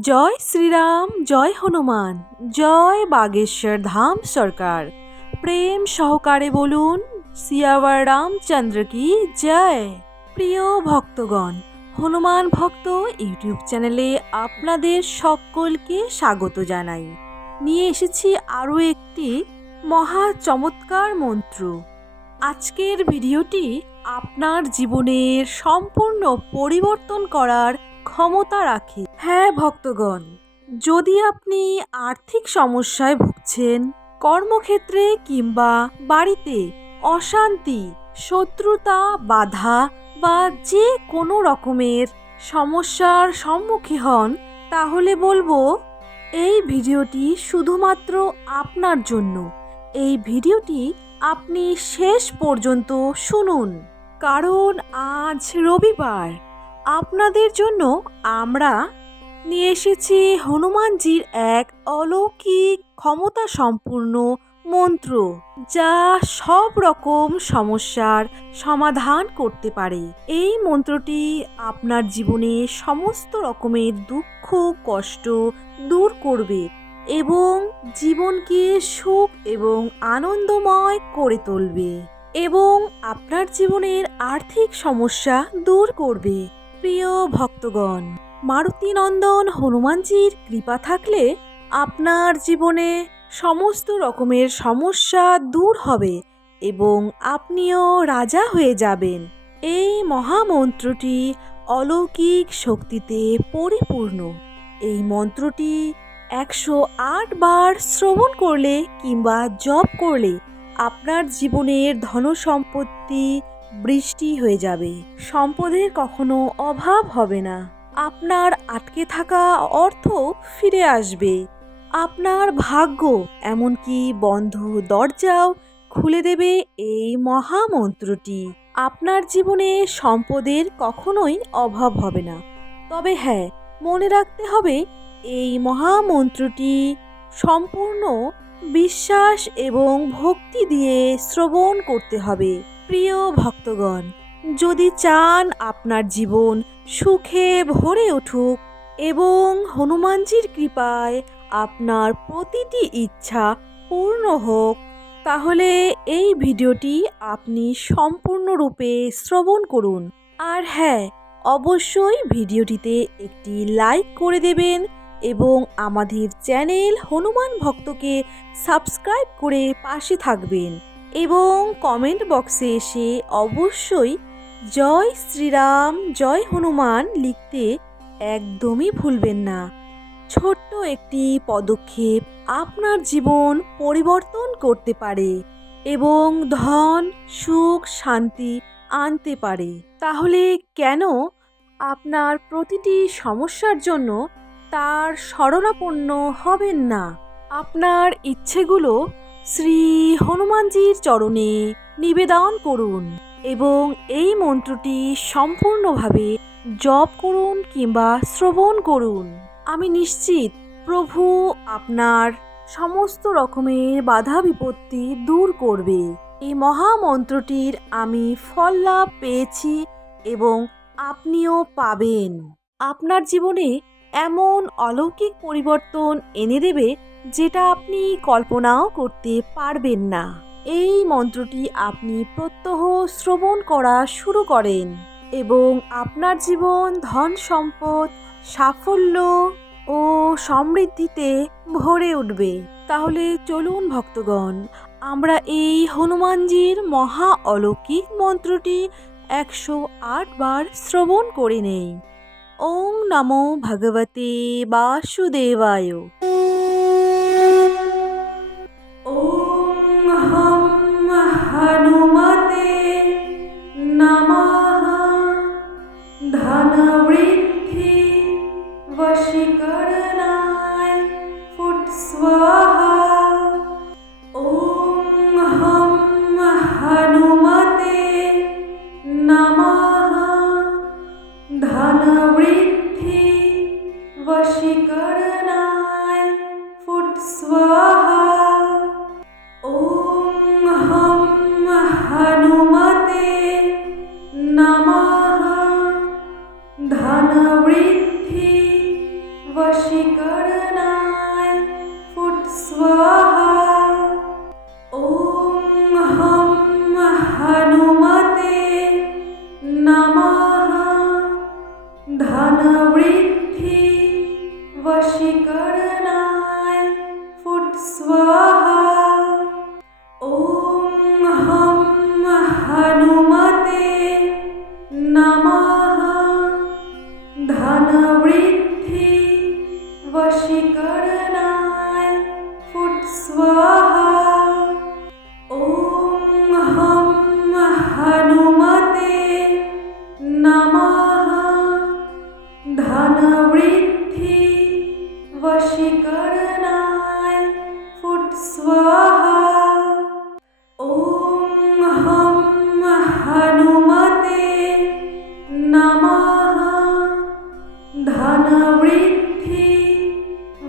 জয় শ্রীরাম, জয় হনুমান, জয় বাগেশ্বর ধাম সরকার। প্রেম সহকারে বলুন সিয়াওয়ার রামচন্দ্র কি জয়। প্রিয় ভক্তগণ, হনুমান ভক্ত ইউটিউব চ্যানেলে আপনাদের সকলকে স্বাগত জানাই। নিয়ে এসেছি আরও একটি মহা চমৎকার মন্ত্র। আজকের ভিডিওটি আপনার জীবনের সম্পূর্ণ পরিবর্তন করার ক্ষমতা রাখে। হ্যাঁ ভক্তগণ, যদি আপনি আর্থিক সমস্যায় ভুগছেন, কর্মক্ষেত্রে কিংবা বাড়িতে অশান্তি, শত্রুতা, বাধা বা যে কোনো রকমের সমস্যার সম্মুখীন হন, তাহলে বলবো এই ভিডিওটি শুধুমাত্র আপনার জন্য। এই ভিডিওটি আপনি শেষ পর্যন্ত শুনুন, কারণ আজ রবিবার। আপনাদের জন্য আমরা নিয়ে এসেছি হনুমানজির এক অলৌকিক ক্ষমতা সম্পূর্ণ মন্ত্র, যা সব রকম সমস্যার সমাধান করতে পারে। এই মন্ত্রটি আপনার জীবনে সমস্ত রকমের দুঃখ কষ্ট দূর করবে এবং জীবনকে সুখ এবং আনন্দময় করে তুলবে এবং আপনার জীবনের আর্থিক সমস্যা দূর করবে। প্রিয় ভক্তগণ, মারুতি নন্দন হনুমানজির কৃপা থাকলে আপনার জীবনে সমস্ত রকমের সমস্যা দূর হবে এবং আপনিও রাজা হয়ে যাবেন। এই মহামন্ত্রটি অলৌকিক শক্তিতে পরিপূর্ণ। এই মন্ত্রটি 108 বার শ্রবণ করলে কিংবা জপ করলে আপনার জীবনের ধনসম্পত্তি বৃষ্টি হয়ে যাবে। সম্পদের কখনো অভাব হবে না। আপনার আটকে থাকা অর্থ ফিরে আসবে। আপনার ভাগ্য এমনকি বন্ধ দরজাও খুলে দেবে এই মহামন্ত্রটি। আপনার জীবনে সম্পদের কখনোই অভাব হবে না। তবে হ্যাঁ, মনে রাখতে হবে এই মহামন্ত্রটি সম্পূর্ণ বিশ্বাস এবং ভক্তি দিয়ে শ্রবণ করতে হবে। প্রিয় ভক্তগণ, যদি চান আপনার জীবন সুখে ভরে উঠুক এবং হনুমানজির কৃপায় আপনার প্রতিটি ইচ্ছা পূর্ণ হোক, তাহলে এই ভিডিওটি আপনি সম্পূর্ণরূপে শ্রবণ করুন। আর হ্যাঁ, অবশ্যই ভিডিওটিতে একটি লাইক করে দেবেন এবং আমাদের চ্যানেল হনুমান ভক্তকে সাবস্ক্রাইব করে পাশে থাকবেন এবং কমেন্ট বক্সে এসে অবশ্যই জয় শ্রীরাম জয় হনুমান লিখতে একদমই ভুলবেন না। ছোট্ট একটি পদক্ষেপ আপনার জীবন পরিবর্তন করতে পারে এবং ধন সুখ শান্তি আনতে পারে। তাহলে কেন আপনার প্রতিটি সমস্যার জন্য তার শরণাপন্ন হবেন না? আপনার ইচ্ছেগুলো শ্রী হনুমানজির চরণে নিবেদন করুন এবং এই মন্ত্রটি সম্পূর্ণভাবে জপ করুন কিংবা শ্রবণ করুন। আমি নিশ্চিত প্রভু আপনার সমস্ত রকমের বাধা বিপত্তি দূর করবে। এই মহামন্ত্রটির আমি ফল লাভ পেয়েছি এবং আপনিও পাবেন। আপনার জীবনে এমন অলৌকিক পরিবর্তন এনে দেবে যেটা আপনি কল্পনাও করতে পারবেন না। এই মন্ত্রটি আপনি প্রত্যহ শ্রবণ করা শুরু করেন এবং আপনার জীবন ধন সম্পদ সাফল্য ও সমৃদ্ধিতে ভরে উঠবে। তাহলে চলুন ভক্তগণ, আমরা এই হনুমানজির মহা অলৌকিক মন্ত্রটি 108 বার শ্রবণ করে নেই। ওং নমো ভগবতে বাসুদেবায়। ওং হম হনুমতে নমঃ। ধনবৃদ্ধি বশীকরণায় ফুট স্বাহা। ওং হম হনুমতে নমঃ। ধনবৃদ্ধি বশীকরণায় ফুট স্বাহা। ওং হম হনুমতে নমঃ। ধনবৃদ্ধি বশীকরণায় वशीकरणाय फुट स्वाहा। ॐ हं हनुमते नमः। धनवृद्धि वशीकरणाय फुट स्वाहा। ॐ हं हनुमते नमः। धनवृद्धि वशीकरणाय फुट स्वाहा। ॐ हं हनुमते नमः। धनवृद्धि वशीकरणाय फुट स्वाहा। ॐ हं हनुमते नमः। धनवृद्धि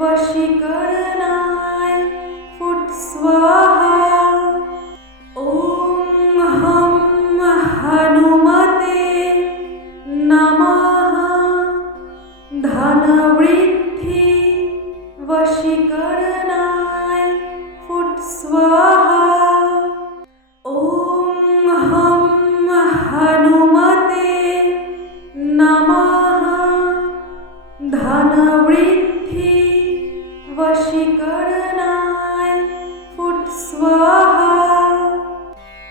वशीकरणाय फुट स्वाहा। ॐ हं हनुमते नमः। धनवृद्धि वशीकरणाय फुट स्वाहा। ॐ हं हनुमते नमः। धनवृद्धि वशीकरणाय फुट स्वाहा।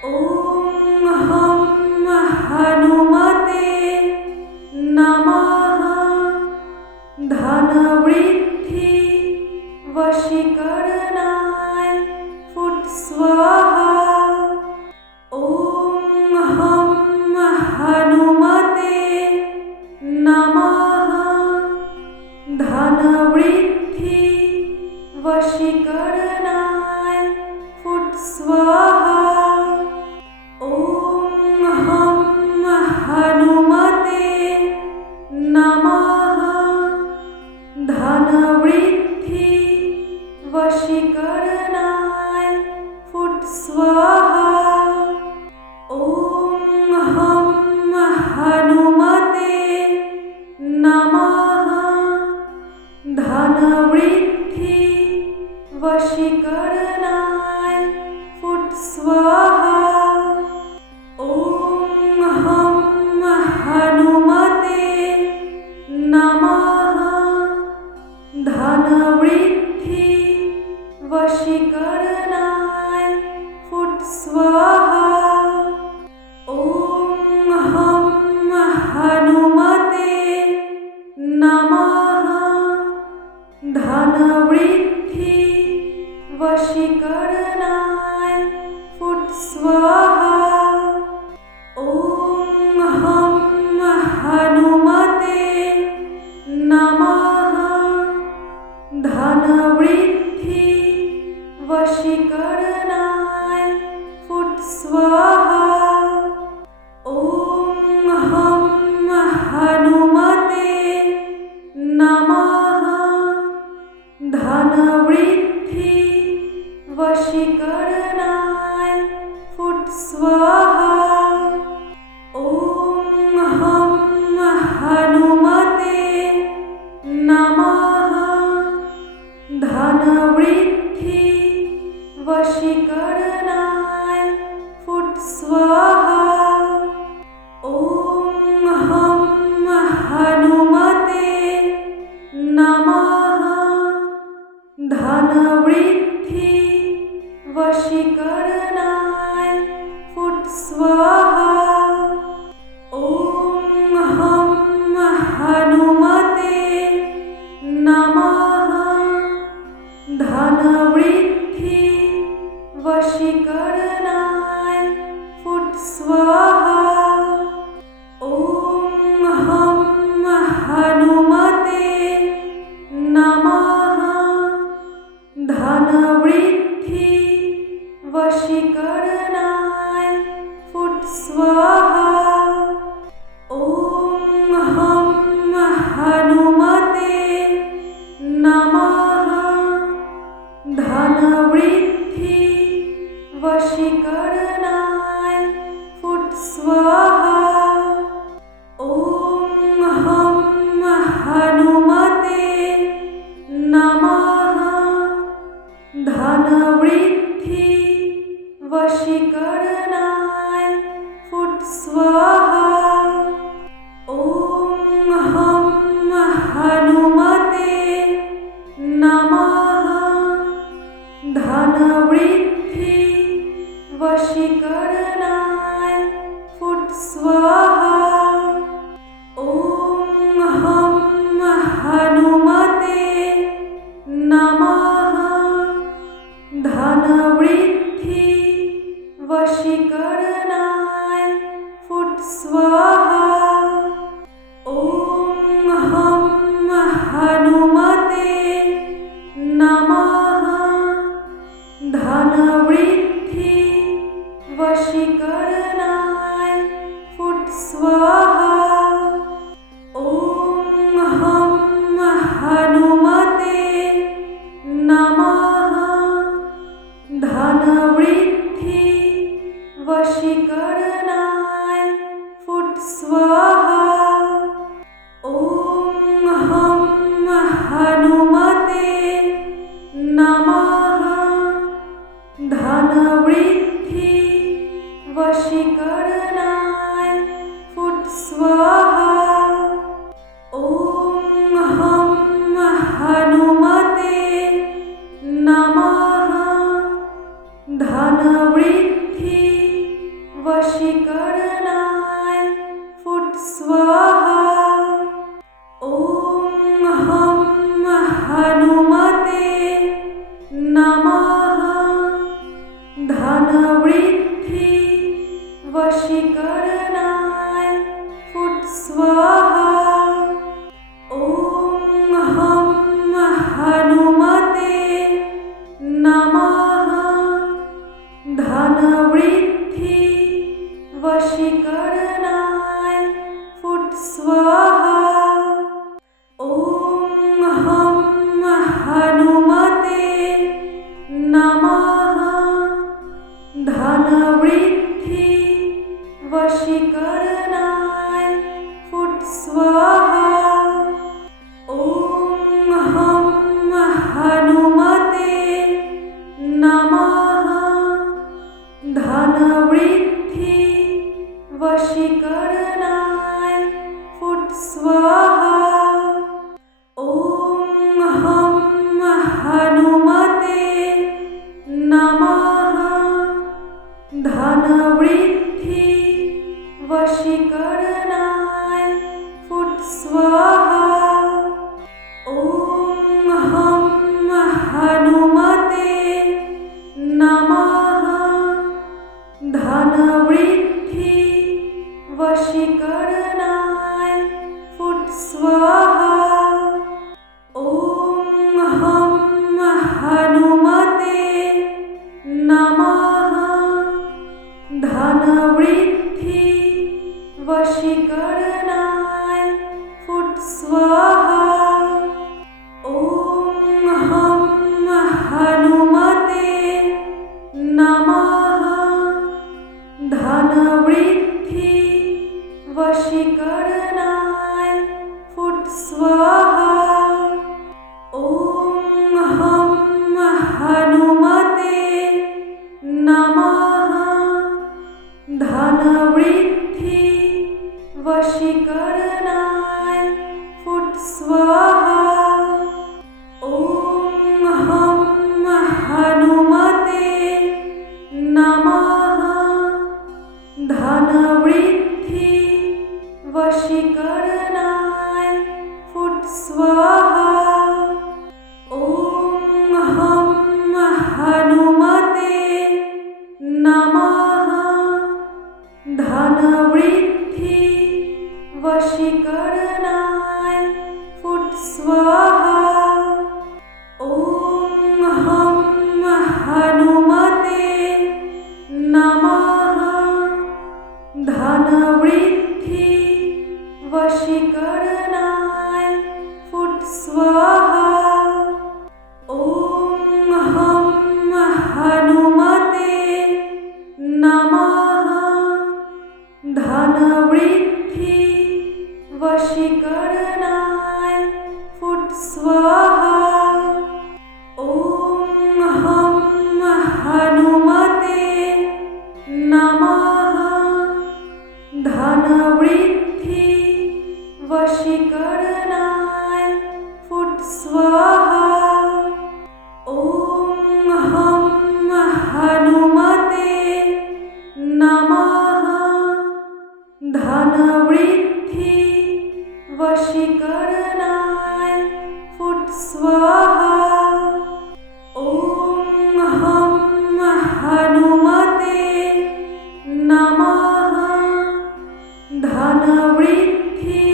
ॐ हं हनुमते नमः। धनवृद्धि वशीकरणाय फुट स्वाहा। ॐ हं हनुमते नमः। धनवृद्धि वशीकरणाय फुट स्वाहा। ॐ हं हनुमते नमः। धनवृद्धि वशीकरणाय फुट स्वाहा। ॐ हं हनुमते नमः। धनवृद्धि वशीकरणाय फुट स्वाहा। ॐ हं हनुमते नमः। धनवृद्धि वशीकरणाय फुट स्वाहा। ॐ हं हनुमते नमः। धनवृद्धि वशीकरणाय फुट स्वाहा। ॐ हं हनुमते नमः। धनवृद्धि वशीकरणाय फुट स्वाहा। ॐ हं हनुमते नमः। धनवृद्धि वशीकरणाय फुट स्वाहा। ॐ हं हनुमते नमः। धनवृद्धि वशीकरणाय फुट स्वाहा। ॐ हं हनुमते नमः। धनवृद्धि वशीकरणाय फुट स्वाहा। ॐ हं हनुमते नमः। धनवृद्धि वशीकरणाय फुट स्वाहा। ॐ हं हनुमते नमः। धनवृद्धि वशीकरणाय फुट स्वाहा। ॐ हं हनुमते नमः। धनवृद्धि वशीकरणाय फुट स्वाहा। ॐ हं हनुमते नमः। धनवृद्धि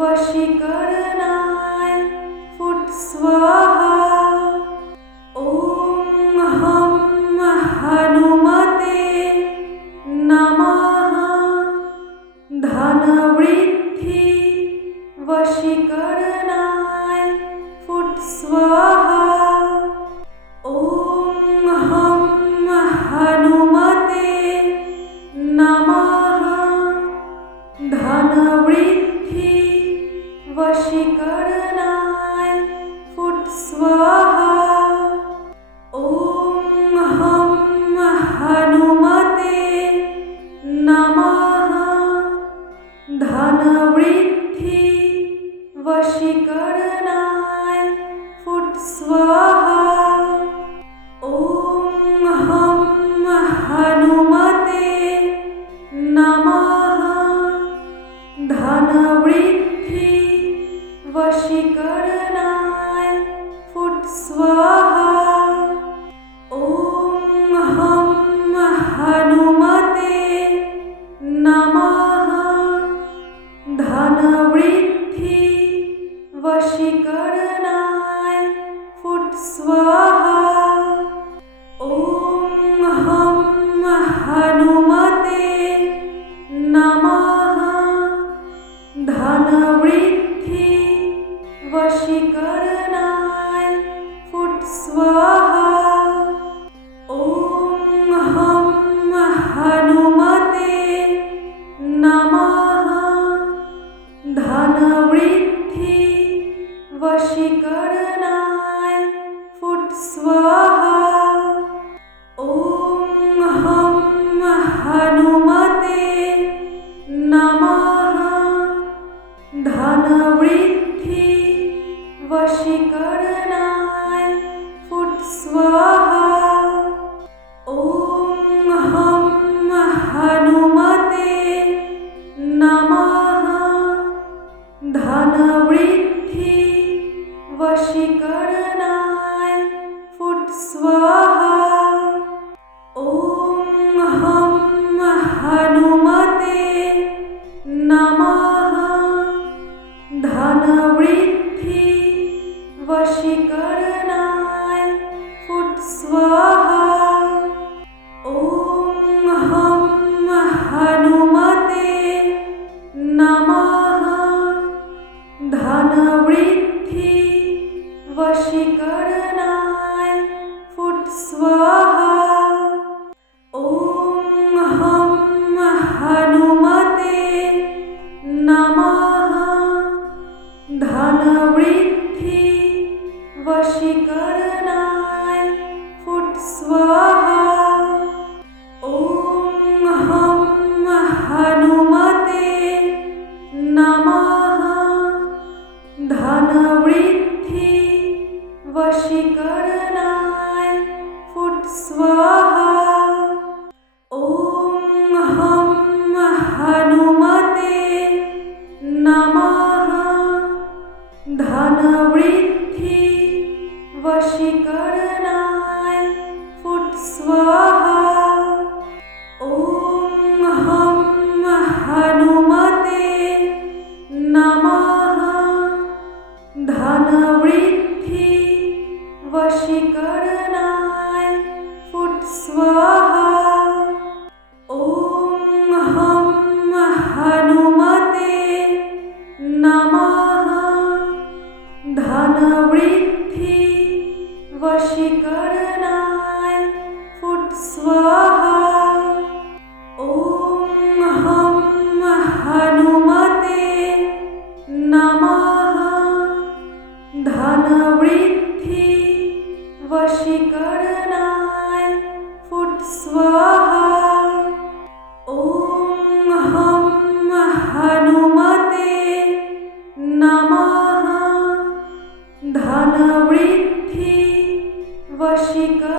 वशीकरणाय फुट स्वाहा। ॐ हं हनुमते नमः। धनवृद्धि वशीकरणाय फुट स्वाहा। ॐ हं हनुमते नमः। धनवृद्धि वशीकरणाय फुट स्वाहा। ॐ हं हनुमते नमः। धनवृद्धि वशीकरणाय फुट स्वाहा। ॐ हं हनुमते नमः। धनवृद्धि वशीकरणाय फुट स्वाहा। ॐ हं हनुमते नमः। धनवृद्धि वशीकरणाय फुट स्वाहा। ॐ हं हनुमते नमः। धनवृद्धि वशीकरणाय फुट स्वाहा। ॐ हं हनुमते नमः। धनवृद्धि वशीकरणाय फुट स्वाहा। ॐ हं हनुमते नमः। धनवृद्धि वशीकरणाय फुट स्वाहा। ॐ हं हनुमते नमः। धनवृद्धि वशीकरणाय फुट स्वाहा। ॐ हं हनुमते नमः। धनवृद्धि वशीकरणाय फुट स्वाहा। ॐ हं हनुमते नमः। धनवृद्धि वशीकरणाय फुट स्वाहा। ॐ हं हनुमते नमः। धनवृद्धि वशीकरणाय फुट स्वाहा। ॐ हं हनुमते नमः। धनवृद्धि वशीकरणाय फुट स्वाहा। ॐ हं हनुमते नमः। धनवृद्धि वशीकरणाय फुट स्वाहा। ॐ हं हनुमते नमः। धनवृद्धि वशीकरणाय फुट स्वाहा। ॐ हं हनुमते नमः। धनवृद्धि वशीकरणाय फुट स्वाहा। ॐ हं हनुमते नमः। धनवृद्धि वशीकरणाय